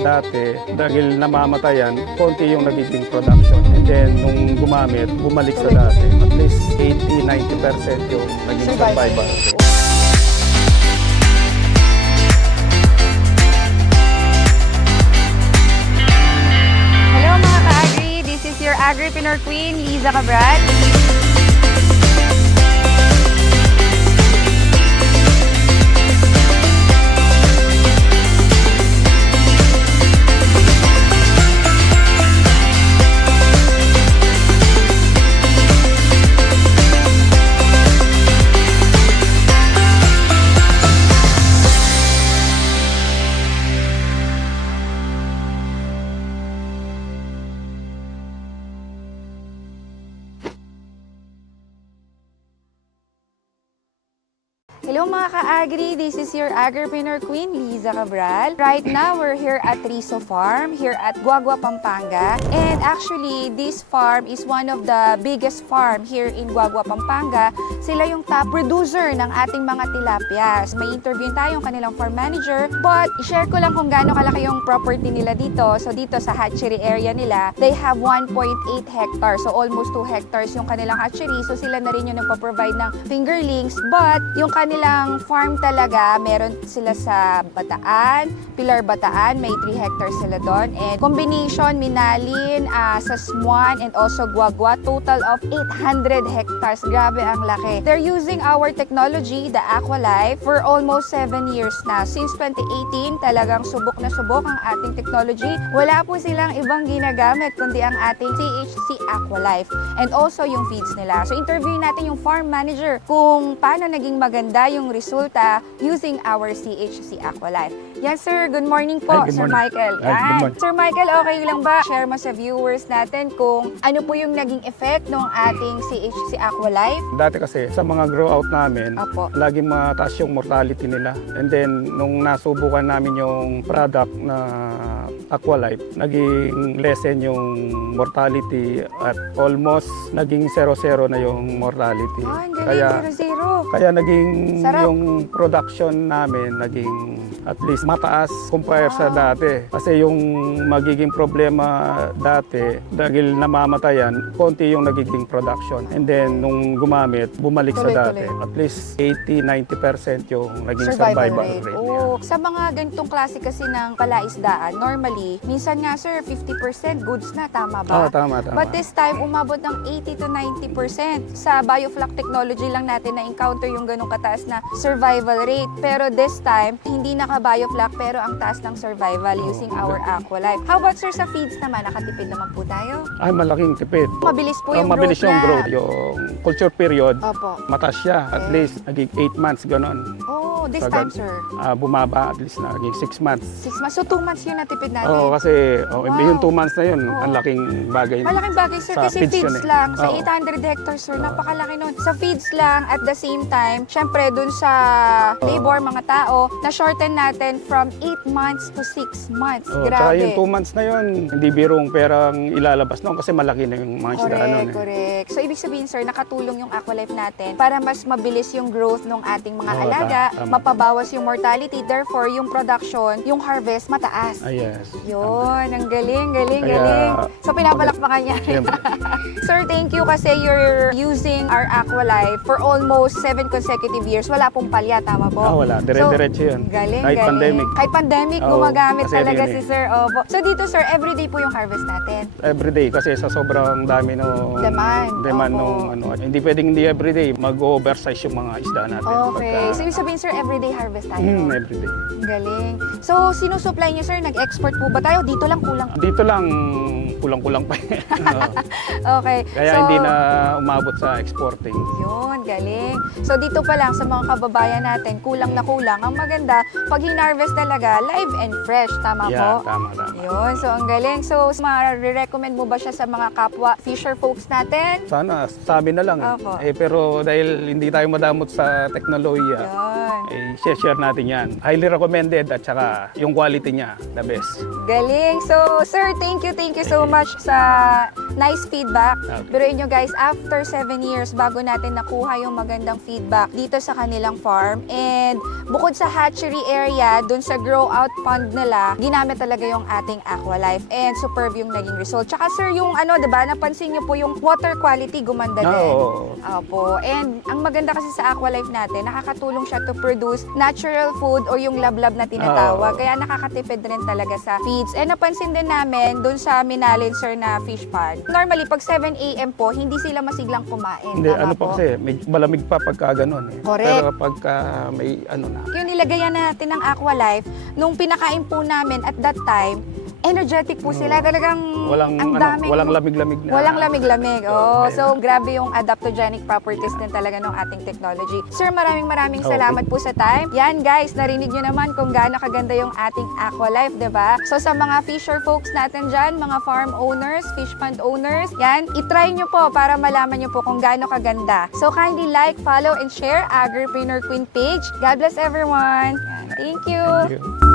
Dati, dahil namamatayan, konti yung nagiging production. And then, nung gumamit, bumalik sa dati. At least 80-90% yung naging survival. Hello mga ka-agri! This is your Agripreneur Queen, Liza Cabral. Hello mga ka-agri, this is your Agripreneur Queen, Liza Cabral. Right now, we're here at Riso Farm, here at Guagua, Pampanga. And actually, this farm is one of the biggest farm here in Guagua, Pampanga. Sila yung top producer ng ating mga tilapias. May interview tayo yung kanilang farm manager. But, i-share ko lang kung gaano kalaki yung property nila dito. So, dito sa hatchery area nila, they have 1.8 hectares. So, almost 2 hectares yung kanilang hatchery. So, sila na rin yung nagpo-provide ng fingerlings. But, yung kanilang farm talaga, meron sila sa Bataan, Pilar Bataan, may 3 hectares sila doon. And combination, Minalin, sa Smuan, and also Guagua, total of 800 hectares. Grabe ang laki. They're using our technology, the Aqualife, for almost 7 years na. Since 2018, talagang subok na subok ang ating technology. Wala po silang ibang ginagamit, kundi ang ating CHC Aqualife. And also yung feeds nila. So interview natin yung farm manager kung paano naging maganda yung resulta using our CHC Aqualife. Yes sir, good morning po, Good Sir morning. Michael. Good morning. Sir Michael, okay lang ba share mo sa viewers natin kung ano po yung naging effect ng ating CHC Aqualife? Dati kasi, sa mga grow out namin, Opo. laging mataas yung mortality nila. And then, nung nasubukan namin yung product na Aqualife, naging lessen yung mortality at almost naging 0-0 na yung mortality. Ah, ang galing, 0-0. Kaya naging Sarap. yung production namin naging at least mataas compare sa dati. Kasi yung magiging problema dati, dahil namamatayan, konti yung nagiging production. And then, nung gumamit, bumalik sa dati. Tuloy-tuloy. At least 80-90% yung naging Survival survival rate. rate. Oh, sa mga ganitong klase kasi ng palaisdaan, normally, minsan nga sir, 50% goods na, tama ba? Oo, tama. But this time, umabot ng 80-90%. Sa biofloc technology lang natin na-encounter yung ganong kataas na survival rate. Pero this time, hindi naka-biofloc pero ang taas ng survival using our Aqualife. How about sir sa feeds naman? Nakatipid naman po tayo. Ay, malaking tipid. Mabilis po yung Mabilis growth yung na. growth. Yung culture period, Opo. mataas siya. At Okay. least, naging 8 months, ganon. Oh, this Sagad. time sir. Bumaba at least naging 6 months. 6 months. So 2 months yung natipid natin. Oo, kasi Wow. yung 2 months na yun, Oo. ang laking bagay. Malaking bagay sir Sa kasi feeds feeds yun eh. lang sa Oo. 800 hectares sir, napakalaki nun. Sa feeds lang at the same time, syempre dun sa labor mga tao, na-shorten natin from 8 months to 6 months. Oh, tsaka Grabe. yung 2 months na yun, hindi birong perang ilalabas noon kasi malaki na yung mga isda. Correct, correct. So ibig sabihin sir, nakatulong yung Aqualife natin para mas mabilis yung growth ng ating mga Oo, alaga, tama. mapabawas yung mortality, therefore yung production, yung harvest mataas. Ah, yes. Yun, ang galing, galing, Kaya- galing. So pinapalakpakan niya. Siyempre. Sir, thank you kasi you're using our Aqualife for almost 7 consecutive years. Wala pong palya, tama po? Wala. Dire-diretso yun. Galing, Kahit galing. pandemic. Kahit pandemic, Oo, gumagamit kasi talaga yun si eh. Sir. Opo. So dito sir, everyday po yung harvest natin. Everyday kasi sa sobrang dami no Demand. Opo. nung ano. Hindi pwedeng hindi everyday. Mag-oversize yung mga isda natin. Okay. So ibig sabihin sir, everyday harvest tayo. Everyday. Ang galing. So sinusupply niyo sir, nag-export po ba tayo? Dito lang kulang. Dito lang, kulang-kulang pa. Oo. Okay. Kaya So, hindi na umabot sa exporting. Yun, galing. So dito pa lang sa mga kababayan natin, kulang na kulang. Ang maganda, pag hinarvest talaga, live and fresh. Tama po? Yeah, tama. Yun, so ang galing. So, ma-recommend mo ba siya sa mga kapwa fisher folks natin? Sana sabi na lang. Opo. Pero dahil hindi tayo madamot sa teknolohiya, Yun. share natin yan. Highly recommended at saka yung quality niya, the best. Galing. So, sir, thank you so much sa nice feedback. Okay. Pero inyo guys, after 7 years, bago natin nakuha yung magandang feedback dito sa kanilang farm. And bukod sa hatchery area, dun sa grow out pond nila, ginamit talaga yung ating Aqualife. And superb yung naging result. Tsaka sir, yung ano, diba, napansin nyo po yung water quality gumanda din. Oo. Opo. And ang maganda kasi sa Aqualife natin, nakakatulong siya to produce natural food o yung lablab na tinatawag. Oo. Kaya nakakatipid rin talaga sa feeds. And napansin din namin dun sa Minalin sir na fish pond. Normally, pag 7 a.m. po, hindi sila masiglang kumain. Hindi, Tama ano pa kasi, malamig pa pagka ganun eh. Correct. Pero pagka may ano na. Yung nilagayan natin ng Aqualife, nung pinakain po namin at that time, energetic po sila. Talagang ang daming... walang lamig-lamig na. Walang lamig-lamig. Oh, Okay. so grabe yung adaptogenic properties din talaga ng ating technology. Sir, maraming Okay. salamat po sa time. Yan guys, narinig nyo naman kung gaano kaganda yung ating Aqualife, 'di ba? So sa mga fisher folks natin dyan, mga farm owners, fish pond owners, yan, itry nyo po para malaman nyo po kung gaano kaganda. So kindly like, follow, and share Agripreneur Queen page. God bless everyone. Yan. Thank you. Thank you.